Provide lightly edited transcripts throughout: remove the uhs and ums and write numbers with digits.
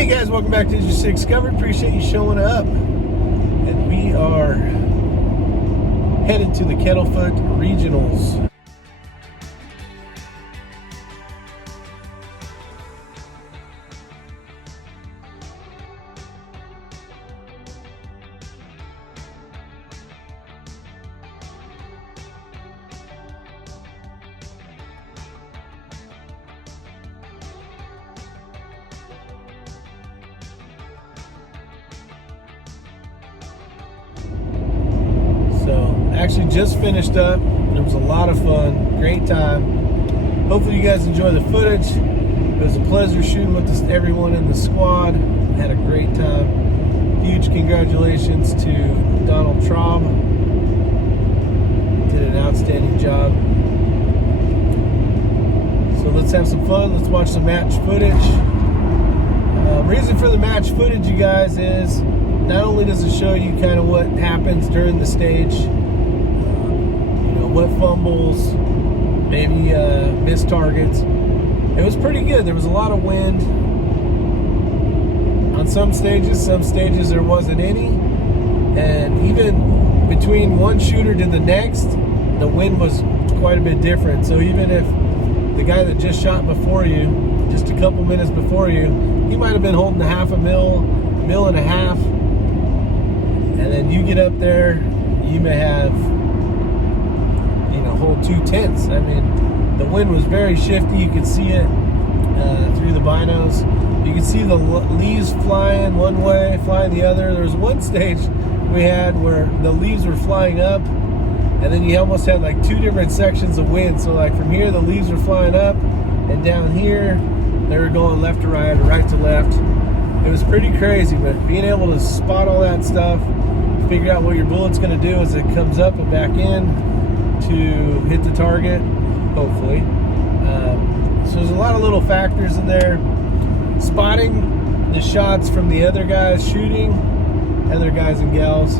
Hey guys, welcome back to Just Discovered. Appreciate you showing up. And we are headed to the Kettlefoot Regionals. Actually just finished up. It was a lot of fun, great time. Hopefully you guys enjoy the footage. It was a pleasure shooting with everyone in the squad. Had a great time. Huge congratulations to Donald Traub. Did an outstanding job. So let's have some fun. Let's watch some match footage. Reason for the match footage, you guys, is not only does it show you kind of what happens during the stage, what fumbles, maybe missed targets. It was pretty good. There was a lot of wind on some stages there wasn't any, and even between one shooter to the next, the wind was quite a bit different. So even if the guy that just shot before you, just a couple minutes before you, he might have been holding a half a mil and a half, and then you get up there, you may have hold 2/10. I mean, the wind was very shifty. You could see it through the binos. You could see the leaves flying one way, flying the other. There was one stage we had where the leaves were flying up, and then you almost had like two different sections of wind. So like from here, the leaves were flying up, and down here, they were going left to right or right to left. It was pretty crazy, but being able to spot all that stuff, figure out what your bullet's going to do as it comes up and back in, to hit the target, hopefully. So there's a lot of little factors in there. Spotting the shots from the other guys shooting, other guys and gals,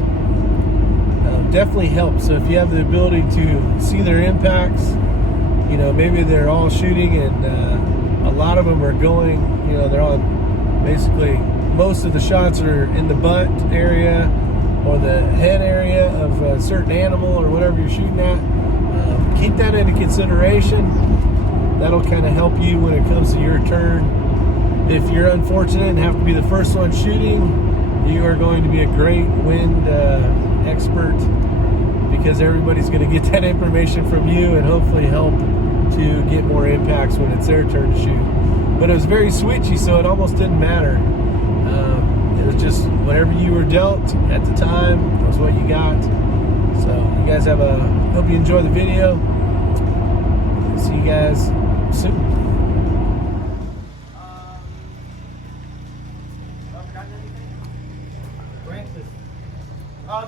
definitely helps. So if you have the ability to see their impacts, maybe they're all shooting and a lot of them are going, they're on, basically most of the shots are in the butt area or the head area of a certain animal or whatever you're shooting at. Keep that into consideration. That'll kind of help you when it comes to your turn. If you're unfortunate and have to be the first one shooting, you are going to be a great wind expert, because everybody's going to get that information from you and hopefully help to get more impacts when it's their turn to shoot. But it was very switchy, so it almost didn't matter. It was just whatever you were dealt at the time was what you got. So you guys hope you enjoy the video. See you guys soon.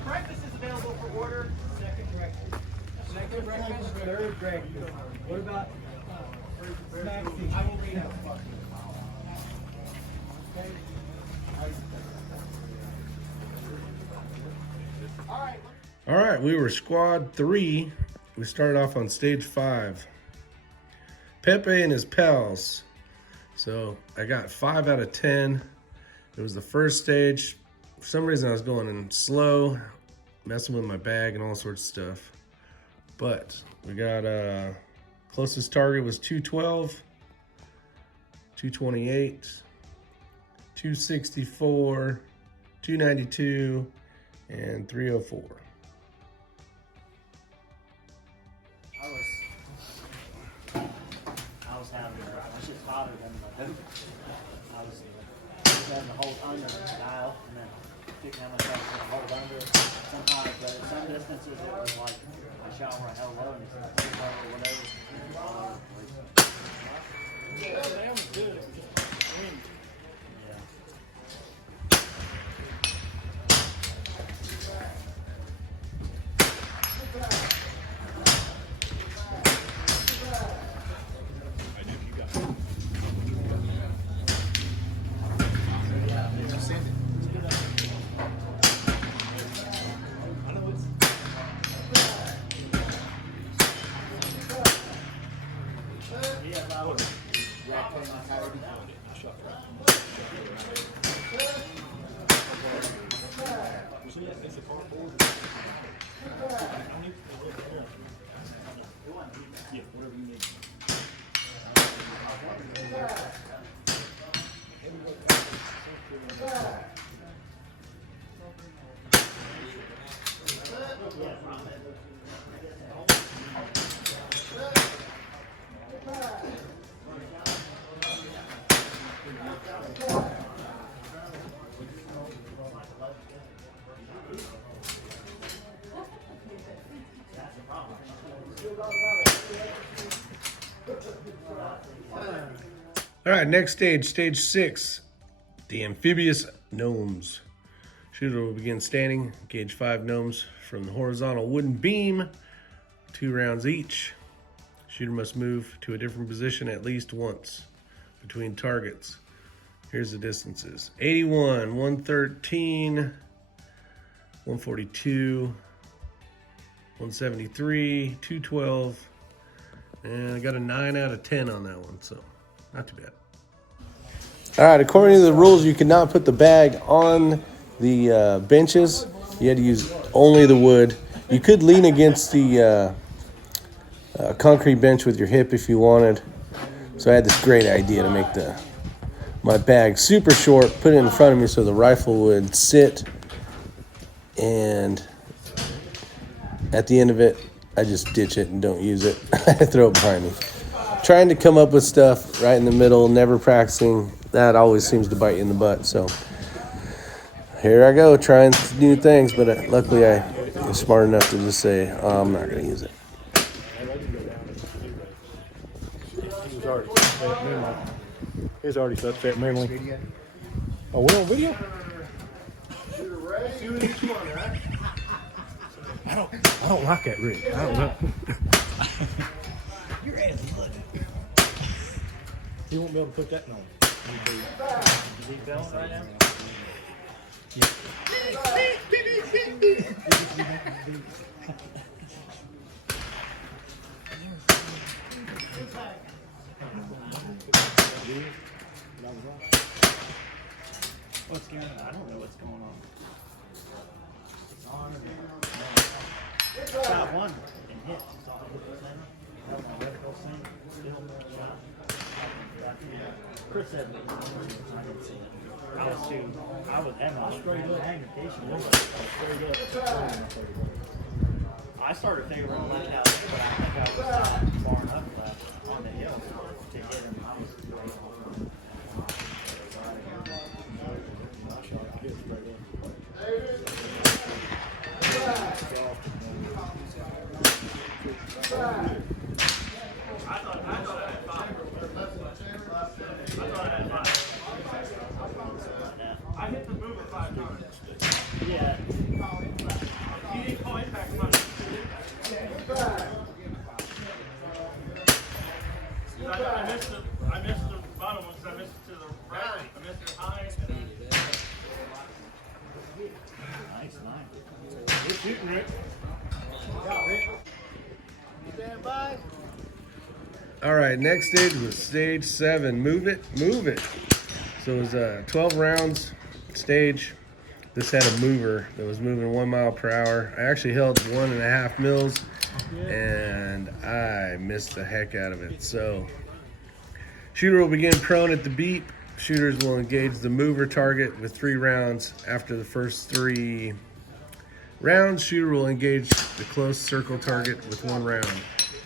Breakfast is available for order. Second breakfast. Second breakfast, third breakfast. What about snacks? I will read out. Okay. All right, we were squad 3. We started off on stage 5. Pepe and his pals. So I got 5 out of 10. It was the first stage. For some reason I was going in slow, messing with my bag and all sorts of stuff. But we got closest target was 212, 228, 264, 292, and 304. I was having it's just hotter than I was having to hold under the dial and then picking how much I was going to hold under. Sometimes, but at some distances it was like a shot where I held low and it's like too low or whatever. Yeah, that was good. It was just wind. Yeah. Yeah, if I was wrapped in my tire. All right, next stage, stage 6, the amphibious gnomes. Shooter will begin standing, engage 5 gnomes from the horizontal wooden beam, 2 rounds each. Shooter must move to a different position at least once between targets. Here's the distances: 81, 113, 142, 173, 212, and I got a 9 out of 10 on that one, so not too bad. All right, according to the rules, you cannot put the bag on the benches. You had to use only the wood. You could lean against the concrete bench with your hip if you wanted. So I had this great idea to make my bag super short, put it in front of me so the rifle would sit, and at the end of it, I just ditch it and don't use it. I throw it behind me. Trying to come up with stuff right in the middle, never practicing, that always seems to bite you in the butt. So here I go, trying new things, but luckily I was smart enough to just say, oh, I'm not going to use it. It's already set manually. Oh, we're on video? I don't like that rig. I don't know. You're ready to look. You won't be able to put that on. Is he filming right now? What's going on? I don't know what's going on. It's on. Shot one and hit. It's all Chris said I didn't see it. I was too. I was Emma. Straight up. Magnification. I started figuring that out, but I think I was far enough left on the hill to hit him. I was I hit the mover 5 times. yeah. You didn't call impact much. I missed the bottom one because I missed it to the right. I missed it high. Nice. Good shooting, Rick. Stand by. All right, next stage was stage 7. Move it. So it was a 12 rounds stage. This had a mover that was moving 1 mile per hour. I actually held 1.5 mils, and I missed the heck out of it. So shooter will begin prone at the beep. Shooters will engage the mover target with 3 rounds. After the first 3 rounds, shooter will engage the close circle target with 1 round.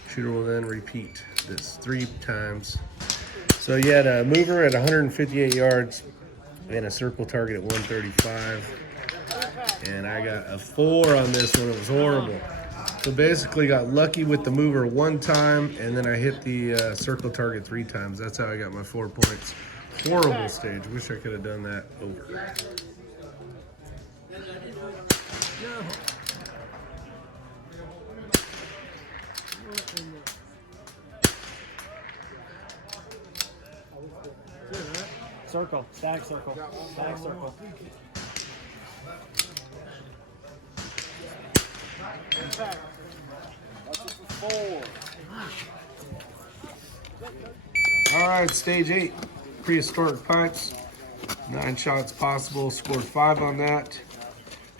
Shooter will then repeat this 3 times. So you had a mover at 158 yards and a circle target at 135. And I got a 4 on this one. It was horrible. So basically got lucky with the mover 1 time, and then I hit the circle target 3 times. That's how I got my 4 points. Horrible stage. Wish I could have done that over. Circle. Stag circle. Stag circle. All right, stage 8, prehistoric pipes. 9 shots possible. Scored 5 on that.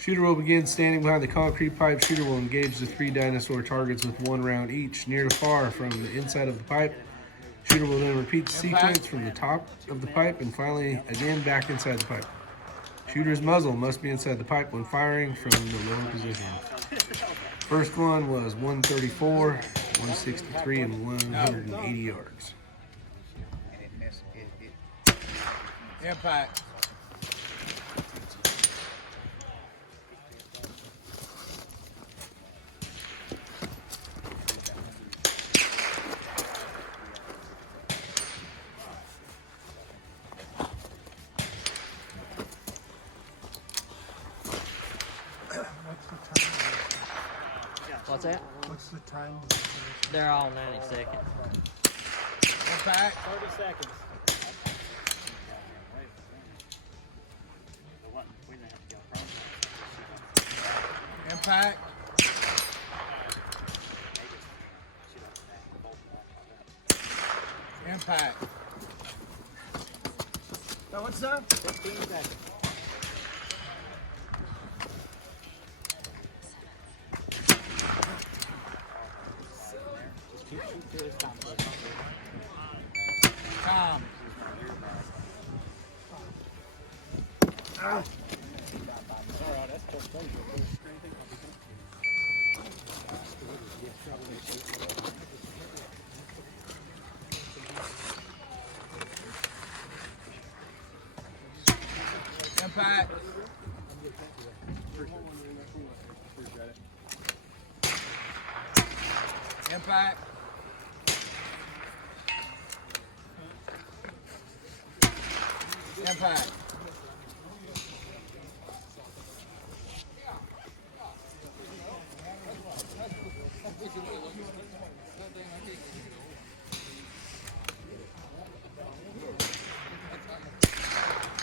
Shooter will begin standing behind the concrete pipe. Shooter will engage the 3 dinosaur targets with 1 round each, near to far from the inside of the pipe. Shooter will then repeat the sequence from the top of the pipe and finally again back inside the pipe. Shooter's muzzle must be inside the pipe when firing from the lower position. First one was 134, 163, and 180 yards. Impact. What's that? What's the time? They're all 90 seconds. Impact. 30 seconds. Impact. Impact. So what's up? 15 seconds. Tom. Impact. Impact. Impact.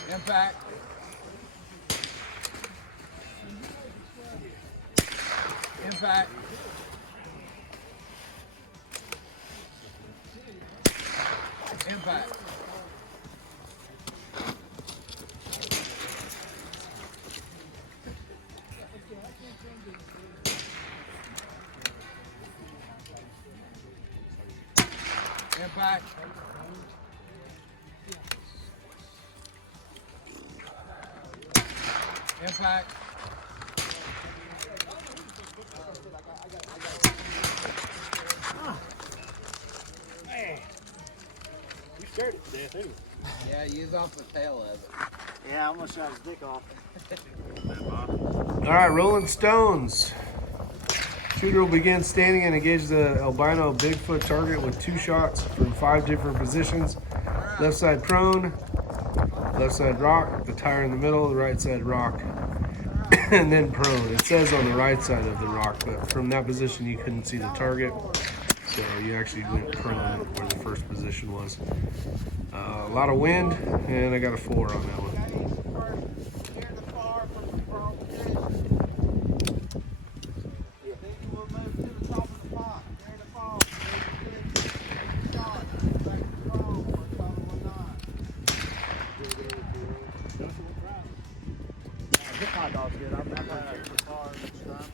Impact. Impact. Impact. Impact. Impact. You scared it to death, anyway. Yeah, use off the tail of it. Yeah, I almost shot his dick off. All right, Rolling Stones. Shooter will begin standing and engage the albino Bigfoot target with 2 shots from 5 different positions. Left side prone, left side rock, the tire in the middle, the right side rock, and then prone. It says on the right side of the rock, but from that position you couldn't see the target, so you actually went prone where the first position was. A lot of wind, and I got a 4 on that one. This hot dog's good. I've had it for cars and stuff.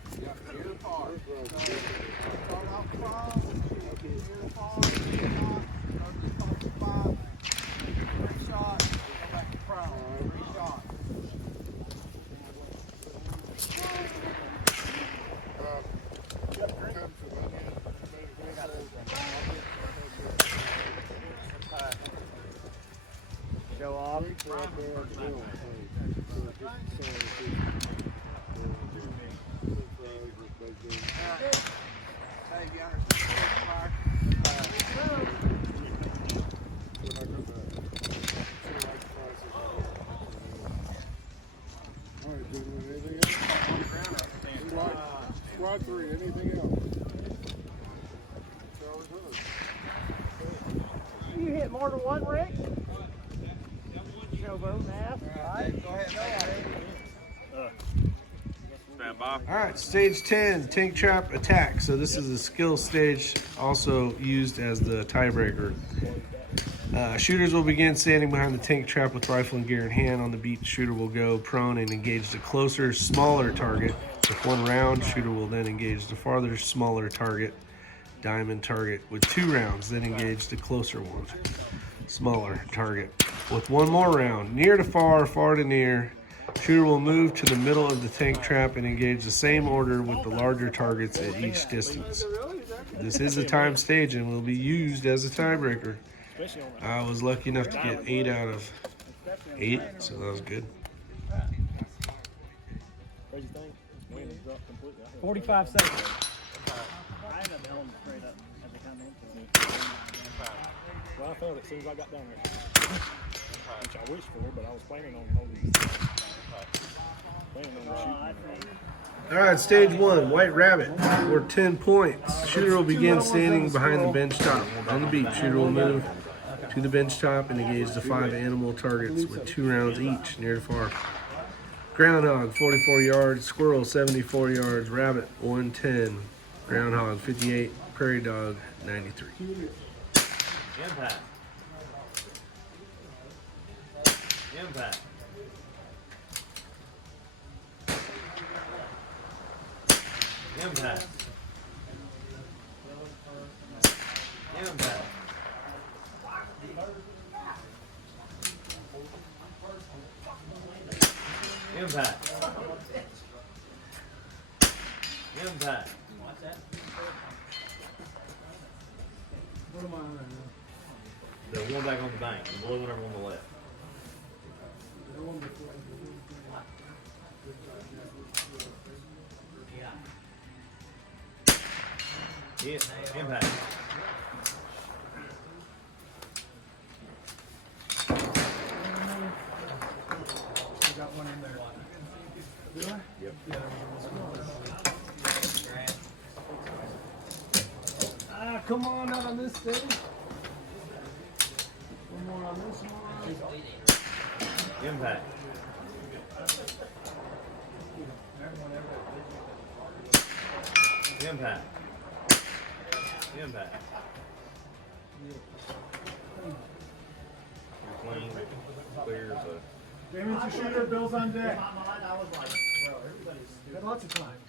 Show off. Squad 3, anything else? You hit more than one, Rick? Showboat and ass. Alright, go ahead. Stand by. All right, stage 10, tank trap attack. So this is a skill stage, also used as the tiebreaker. Shooters will begin standing behind the tank trap with rifle and gear in hand. On the beat, shooter will go prone and engage the closer, smaller target with 1 round. Shooter will then engage the farther, smaller target, diamond target, with 2 rounds. Then engage the closer one, smaller target, with 1 more round. Near to far, far to near. Shooter will move to the middle of the tank trap and engage the same order with the larger targets at each distance. This is a time stage and will be used as a tiebreaker. I was lucky enough to get 8 out of 8, so that was good. 45 seconds. I ended up held straight up as they come into it. Well, I felt it as soon as I got down there. Which I wished for, but I was planning on holding. Planning on shooting. All right, stage 1, White Rabbit, for 10 points. Shooter will begin standing behind the bench top. On the beat, shooter will move to the bench top and engage the 5 animal targets with 2 rounds each, near to far. Groundhog, 44 yards. Squirrel, 74 yards. Rabbit, 110. Groundhog, 58. Prairie dog, 93. Impact. Impact. Impact. Impact. Impact. Impact. The one back on the bank, the blue one over on the left. Yeah, impact. Got one in there. Do I? Yep. Ah, come on, not on this stage. One more on this one. Impact. Impact. Impact. You're clean, clear, so. Damage the shooter, Bill's on deck. Got lots of time.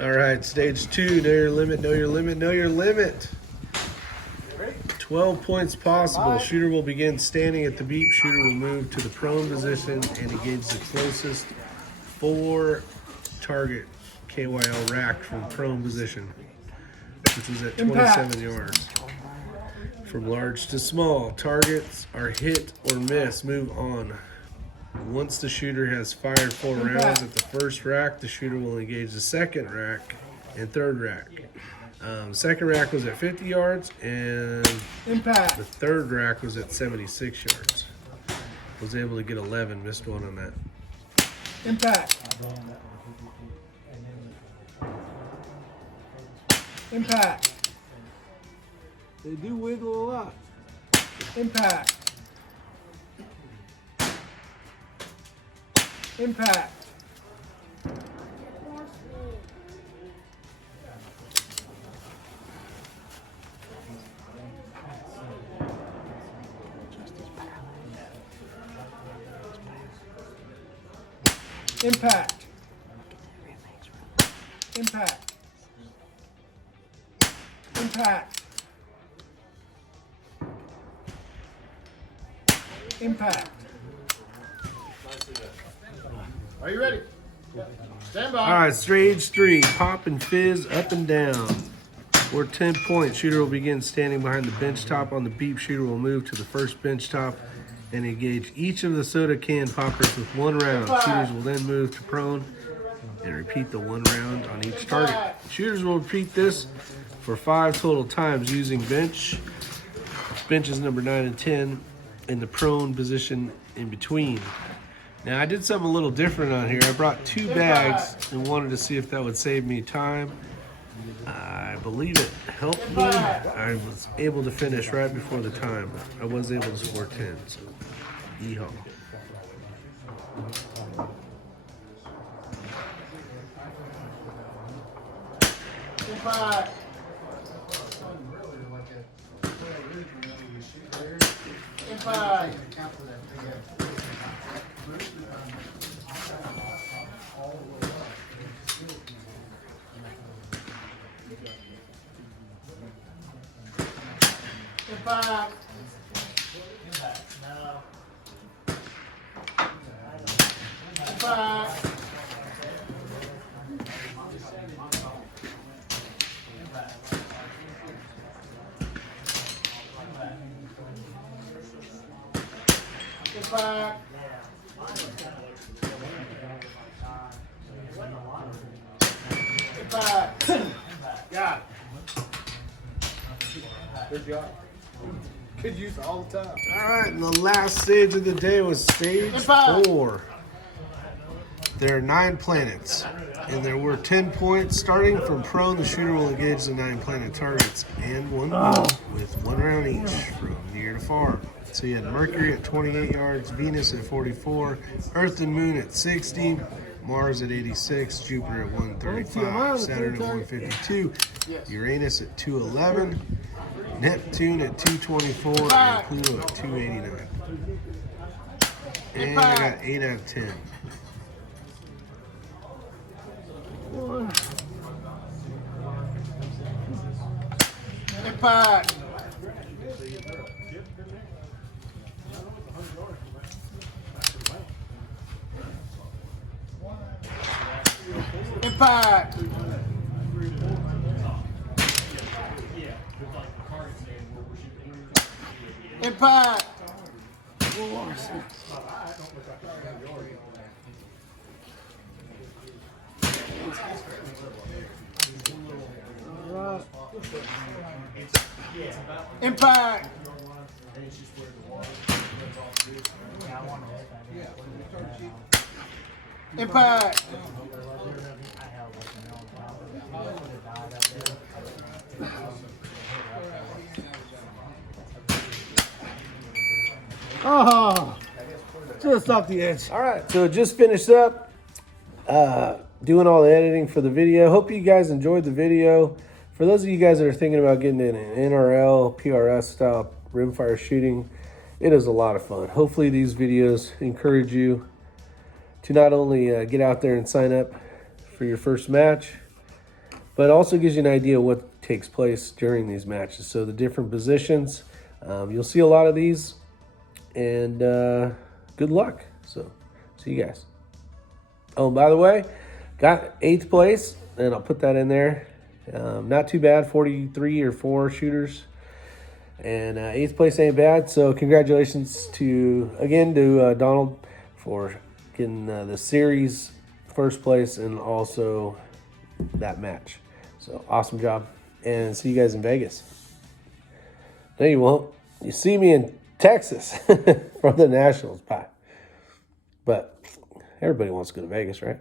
All right, stage 2, know your limit, know your limit, know your limit. 12 points possible. Shooter will begin standing at the beep. Shooter will move to the prone position and engage the closest 4 target KYL rack from prone position, which is at 27 yards. From large to small, targets are hit or miss. Move on. Once the shooter has fired 4 rounds at the first rack, the shooter will engage the second rack and third rack. Second rack was at 50 yards, and the third rack was at 76 yards. Was able to get 11, missed one on that. Impact. Impact. They do wiggle a lot. Impact. Impact. Impact. Impact. Impact. Impact. Are you ready? Stand by. All right, stage 3, pop and fizz up and down. For 10 points, shooter will begin standing behind the bench top. On the beep, shooter will move to the first bench top and engage each of the soda can poppers with 1 round. Shooters will then move to prone and repeat the 1 round on each target. Shooters will repeat this for 5 total times using bench. Benches number 9 and 10 in the prone position in between. Now I did something a little different on here. I brought 2 bags and wanted to see if that would save me time. I believe it helped me. I was able to finish right before the time. I was able to score 10, so yeehaw. Impact. Impact. No. Impact. Impact. Impact. Got it. Good job. Good use all the time. All right, and the last stage of the day was stage Impact. 4. There are 9 planets, and there were 10 points. Starting from prone, the shooter will engage the 9 planet targets and 1 move with 1 round each from near to far. So you had Mercury at 28 yards, Venus at 44, Earth and Moon at 60, Mars at 86, Jupiter at 135, Saturn at 152, Uranus at 211, Neptune at 224, and Pluto at 289. And I got 8 out of 10. Impact. Impact. Impact. Impact. Impact. Oh, just off the edge. All right, so just finished up doing all the editing for the video. Hope you guys enjoyed the video. For those of you guys that are thinking about getting in an NRL, PRS style rimfire shooting, it is a lot of fun. Hopefully these videos encourage you to not only get out there and sign up for your first match, but also gives you an idea of what takes place during these matches. So the different positions, you'll see a lot of these, and good luck. So see you guys. Oh, by the way, got 8th place, and I'll put that in there. Not too bad, 43 or 4 shooters, and 8th place ain't bad. So congratulations to Donald for getting the series first place and also that match. So awesome job, and see you guys in Vegas. No, you won't. You see me in Texas for the Nationals. Bye. But everybody wants to go to Vegas, right?